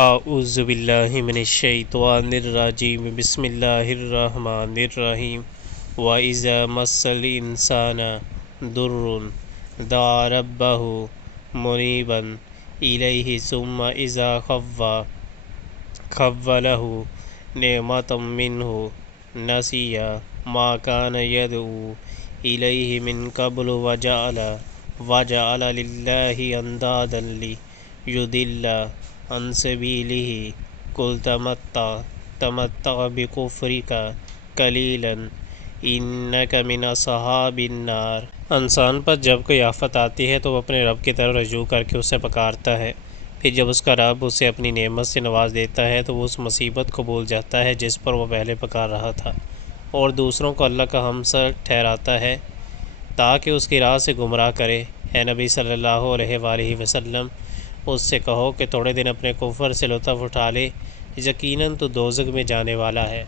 اعوذ باللہ من الشیطان الرجیم بسم اللہ الرحمن الرحیم وَإِذَا مَسَّ الْإِنسَانَ ضُرٌّ دَعَا رَبَّهُ مُنِيبًا إِلَيْهِ ثُمَّ إِذَا خَوَّلَهُ نِعْمَةً مِّنْهُ نَسِيَ مَا كَانَ يَدْعُو إِلَيْهِ مِن قَبْلُ وَجَعَلَ لِلَّهِ أَندَادًا لِيُضِلَّ عن سبیلہ قل تمتع بکفرک قلیلا انک من اصحاب النار۔ انسان پر جب کوئی آفت آتی ہے تو وہ اپنے رب کی طرف رجوع کر کے اسے پکارتا ہے، پھر جب اس کا رب اسے اپنی نعمت سے نواز دیتا ہے تو وہ اس مصیبت کو بھول جاتا ہے جس پر وہ پہلے پکار رہا تھا، اور دوسروں کو اللہ کا ہمسر ٹھہراتا ہے تاکہ اس کی راہ سے گمراہ کرے۔ اے نبی صلی اللہ علیہ وآلہ وسلم، اس سے کہو کہ تھوڑے دن اپنے کفر سے لطف اٹھا لے، یقیناً تو دوزخ میں جانے والا ہے۔